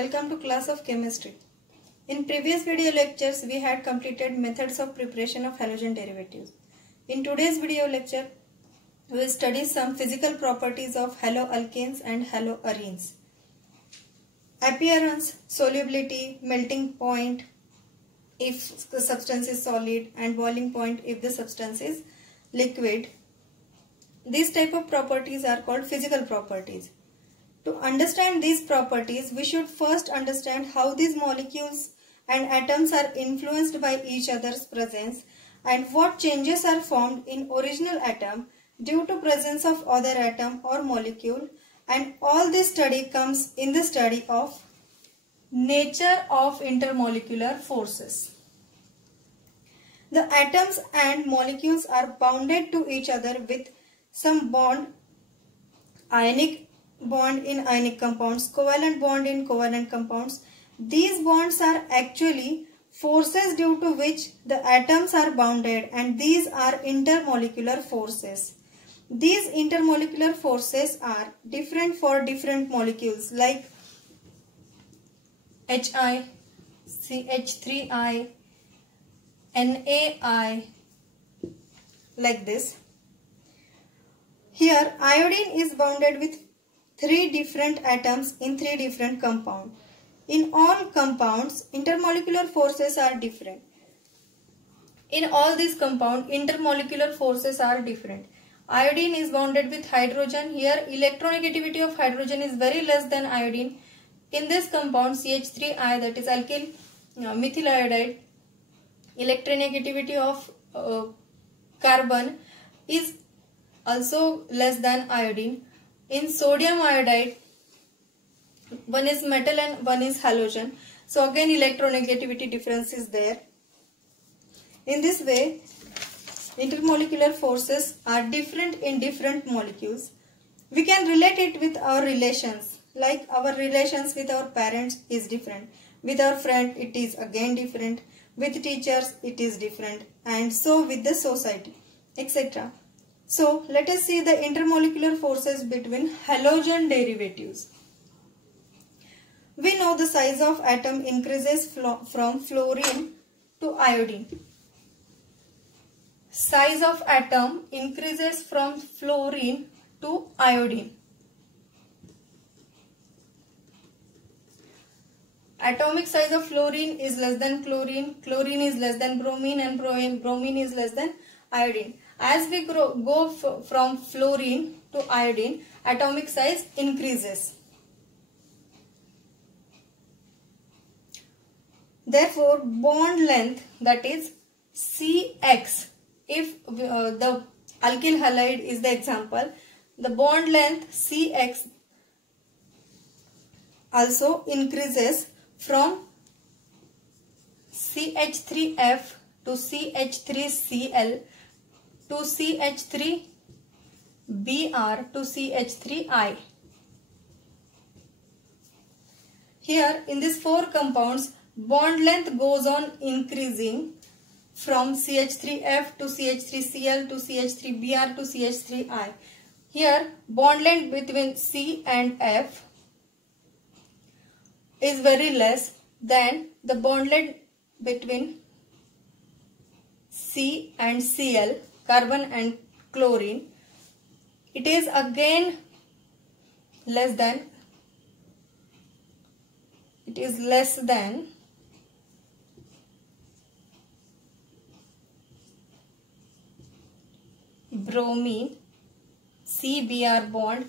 Welcome to class of chemistry. In previous video lectures, we had completed methods of preparation of halogen derivatives. In today's video lecture, we will study some physical properties of haloalkanes and haloarenes. Appearance, solubility, melting point if the substance is solid, and boiling point if the substance is liquid. These type of properties are called physical properties. To understand these properties, we should first understand how these molecules and atoms are influenced by each other's presence and what changes are formed in original atom due to presence of other atom or molecule, and all this study comes in the study of nature of intermolecular forces. The atoms and molecules are bounded to each other with some bond, ionic bond in ionic compounds, covalent bond in covalent compounds. These bonds are actually forces due to which the atoms are bounded, and these are intermolecular forces. These intermolecular forces are different for different molecules like Hi, CH3I, NaI, like this. Here iodine is bounded with 3 different atoms in 3 different compounds. In all compounds, intermolecular forces are different. In all these compounds, intermolecular forces are different. Iodine is bounded with hydrogen. Here, electronegativity of hydrogen is very less than iodine. In this compound, CH3I, that is alkyl methyl iodide, electronegativity of carbon is also less than iodine. In sodium iodide, one is metal and one is halogen. So again electronegativity difference is there. In this way, intermolecular forces are different in different molecules. We can relate it with our relations. Like our relations with our parents is different. With our friend it is again different. With teachers it is different. And so with the society, etc. So let us see the intermolecular forces between halogen derivatives. We know the size of atom increases from fluorine to iodine. Size of atom increases from fluorine to iodine. Atomic size of fluorine is less than chlorine, chlorine is less than bromine, and bromine is less than iodine. As we go from fluorine to iodine, atomic size increases. Therefore, bond length, that is Cx, if the alkyl halide is the example, the bond length Cx also increases from CH3F to CH3Cl to CH3Br to CH3I. Here in these 4 compounds, bond length goes on increasing from CH3F to CH3Cl to CH3Br to CH3I. Here bond length between C and F is very less than the bond length between C and Cl, carbon and chlorine. It is again less than bromine. CBr bond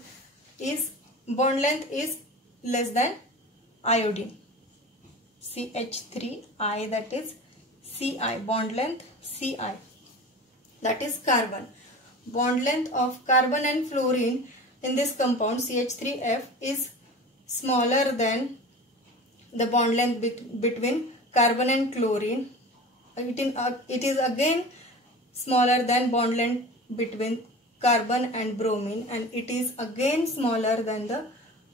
length is less than iodine. CH3I, that is Ci, bond length Ci, that is carbon. Bond length of carbon and fluorine in this compound CH3F is smaller than the bond length between carbon and chlorine. It is again smaller than bond length between carbon and bromine, and it is again smaller than the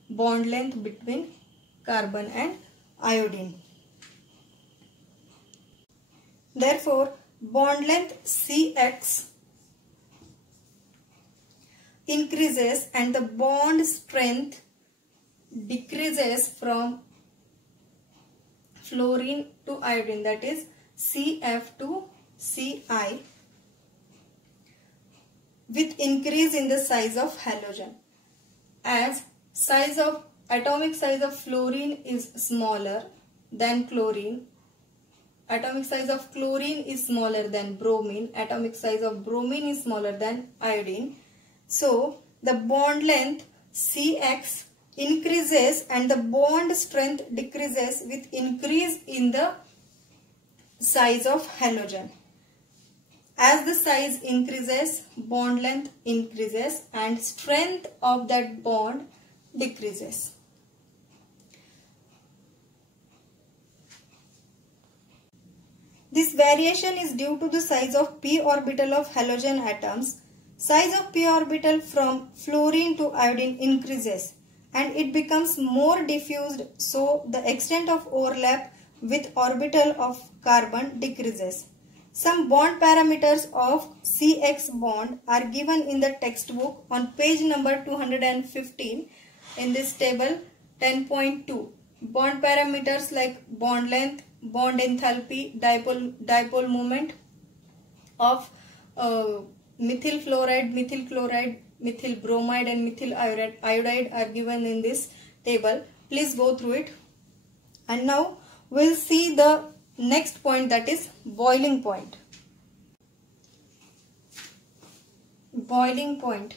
bond length between carbon and iodine. Therefore, bond length Cx increases and the bond strength decreases from fluorine to iodine, that is CF2Ci, with increase in the size of halogen. As atomic size of fluorine is smaller than chlorine, atomic size of chlorine is smaller than bromine, atomic size of bromine is smaller than iodine. So the bond length Cx increases and the bond strength decreases with increase in the size of halogen. As the size increases, bond length increases and strength of that bond decreases. This variation is due to the size of p orbital of halogen atoms. Size of p orbital from fluorine to iodine increases and it becomes more diffused, so the extent of overlap with orbital of carbon decreases. Some bond parameters of CX bond are given in the textbook on page number 215 in this table 10.2. Bond parameters like bond length, bond enthalpy, dipole moment of methyl fluoride, methyl chloride, methyl bromide and methyl iodide are given in this table. Please go through it. And now we'll see the next point, that is boiling point. Boiling point.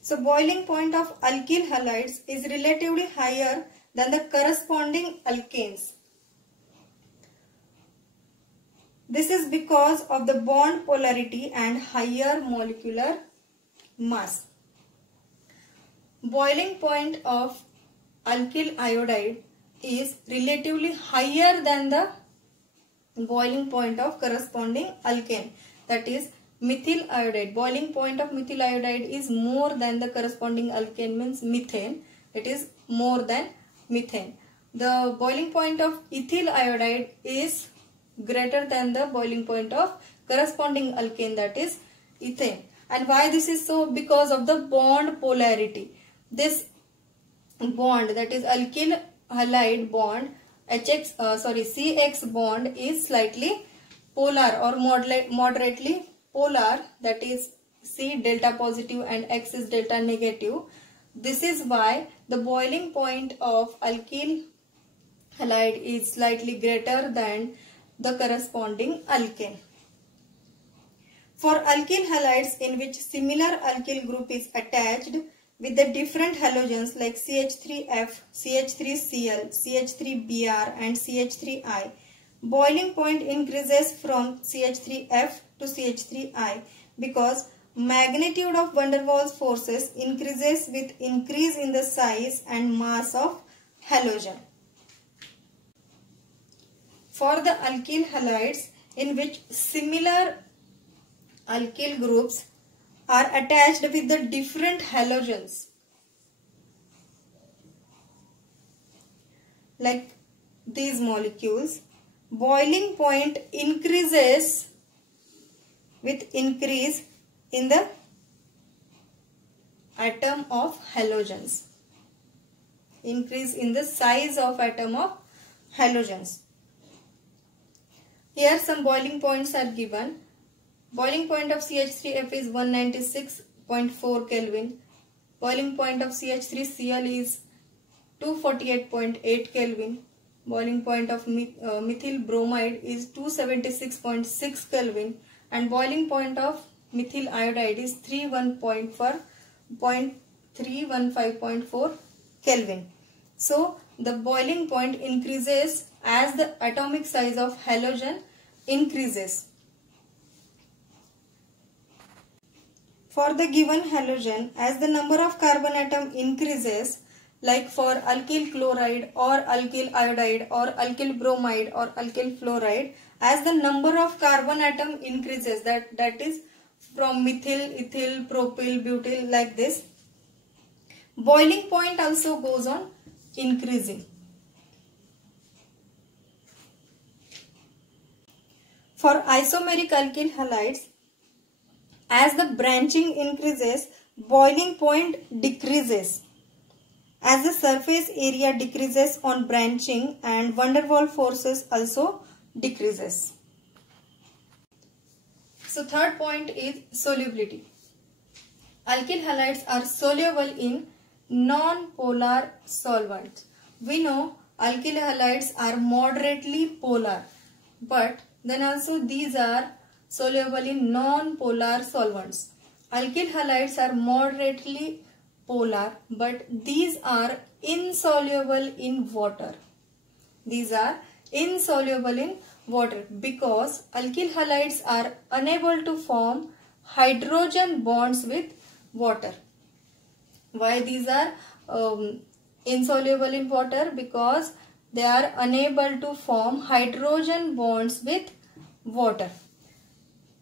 So boiling point of alkyl halides is relatively higher than the corresponding alkanes. This is because of the bond polarity and higher molecular mass. Boiling point of alkyl iodide is relatively higher than the boiling point of corresponding alkane, that is methyl iodide. Boiling point of methyl iodide is more than the corresponding alkane, means methane. It is more than methane. The boiling point of ethyl iodide is greater than the boiling point of corresponding alkane, that is ethane. And why this is so? Because of the bond polarity. This bond, that is alkyl halide bond, CX bond is slightly polar or moderately polar, that is C delta positive and X is delta negative. This is why the boiling point of alkyl halide is slightly greater than the corresponding alkane. For alkyl halides in which similar alkyl group is attached with the different halogens like CH3F, CH3Cl, CH3Br and CH3I, boiling point increases from CH3F to CH3I because magnitude of van der Waals forces increases with increase in the size and mass of halogen. For the alkyl halides in which similar alkyl groups are attached with the different halogens like these molecules, boiling point increases with increase in the atom of halogens, increase in the size of atom of halogens. Here some boiling points are given. Boiling point of CH3F is 196.4 Kelvin. Boiling point of CH3Cl is 248.8 Kelvin. Boiling point of methyl bromide is 276.6 Kelvin. And boiling point of methyl iodide is 315.4 Kelvin. So the boiling point increases as the atomic size of halogen increases. For the given halogen, as the number of carbon atom increases, like for alkyl chloride or alkyl iodide or alkyl bromide or alkyl fluoride, as the number of carbon atom increases, that is from methyl, ethyl, propyl, butyl, like this, boiling point also goes on increasing. For isomeric alkyl halides, as the branching increases, boiling point decreases. as the surface area decreases on branching and van der Waals forces also decreases. So third point is solubility. Alkyl halides are soluble in non-polar solvents. We know alkyl halides are moderately polar, but then also these are soluble in non-polar solvents. Alkyl halides are moderately polar, but these are insoluble in water. These are insoluble in water because alkyl halides are unable to form hydrogen bonds with water. Why these are insoluble in water? Because they are unable to form hydrogen bonds with water.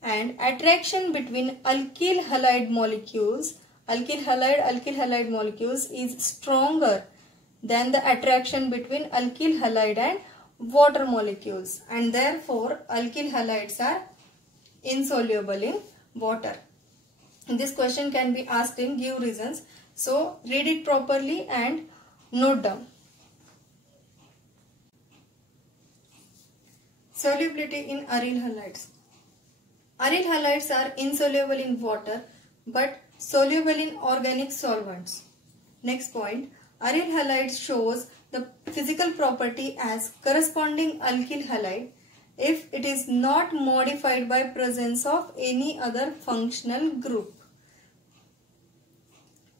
And attraction between alkyl halide molecules is stronger than the attraction between alkyl halide and water molecules, and therefore alkyl halides are insoluble in water. This question can be asked in give reasons, so read it properly and note down. Solubility in aryl halides. Aryl halides are insoluble in water but soluble in organic solvents. Next point, aryl halide shows the physical property as corresponding alkyl halide if it is not modified by presence of any other functional group.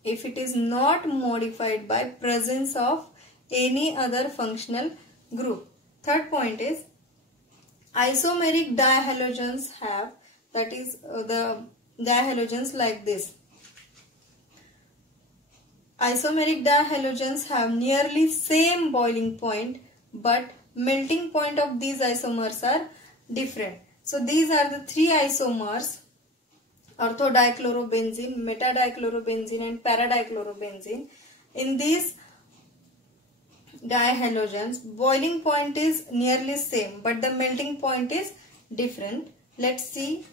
If it is not modified by presence of any other functional group. Third point is isomeric dihalogens have, that is the dihalogens like this. Isomeric dihalogens have nearly same boiling point, but melting point of these isomers are different. So these are the three isomers: orthodichlorobenzene, metadichlorobenzene and paradichlorobenzene. In these dihalogens, boiling point is nearly same, but the melting point is different. Let's see.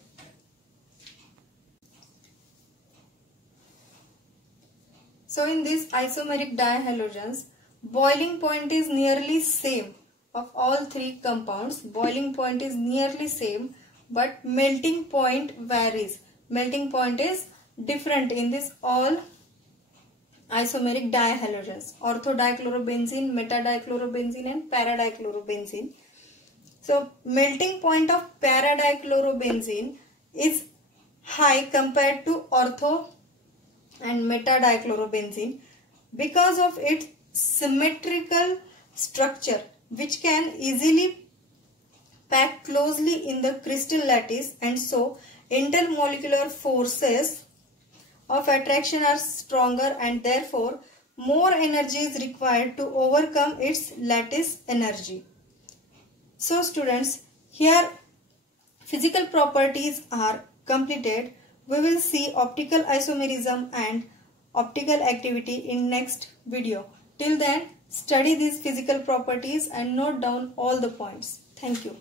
So in these isomeric dihalogens, boiling point is nearly same of all three compounds. Boiling point is nearly same, but melting point varies. Melting point is different in this all isomeric dihalogens: orthodichlorobenzene, metadichlorobenzene and paradichlorobenzene. So melting point of paradichlorobenzene is high compared to ortho and metadichlorobenzene because of its symmetrical structure, which can easily pack closely in the crystal lattice, and so intermolecular forces of attraction are stronger and therefore more energy is required to overcome its lattice energy. So students, here physical properties are completed. We will see optical isomerism and optical activity in next video. Till then, study these physical properties and note down all the points. Thank you.